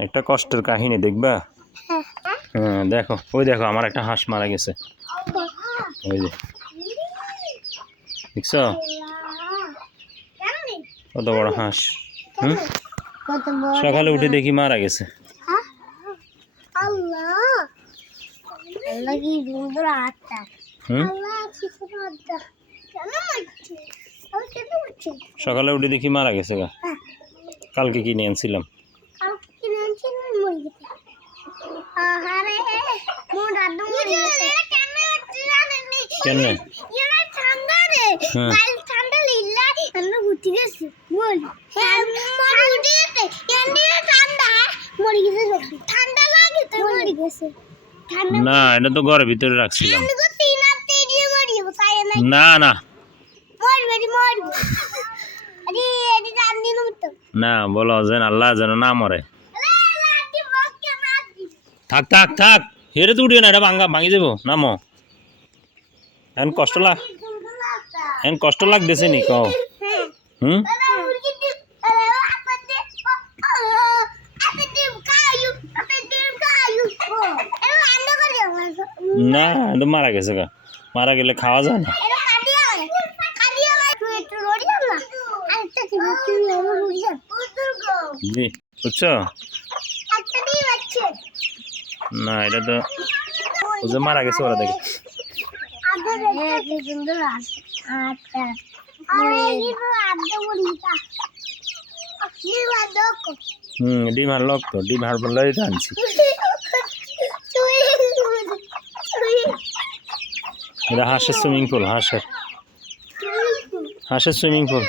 একটা কষ্টের কাহিনী দেখবা? হ্যাঁ দেখো, ওই দেখো আমার একটা হাঁস মারা গেছে, ওই যে দেখছো কত বড় হাঁস। সকালে উঠে দেখি মারা গেছে। সকালে উঠে দেখি মারা গেছে গা। কালকে কিনে আনছিলাম। কেন? না এটা তো ঘরের ভিতরে রাখছিলাম। না না না, বলো যেন আল্লাহ যেন না মরে। থাক থাক থাক, হেরে তো উঠিও না, এটা ভাঙি যাবো। নামো, এখন কষ্ট লাগতেছে নি কও? হুম, না এটা মারা গেছে গা, মারা গেলে খাওয়া যায় না। জি বুঝছো না, এটা তো ও যে মারা গেছে ওরা দেখে। ডিম আর লোক তো ডিম হার বললে আনছি। এটা হাঁসের সুইমিং পুল, হাঁসের সুইমিং পুল।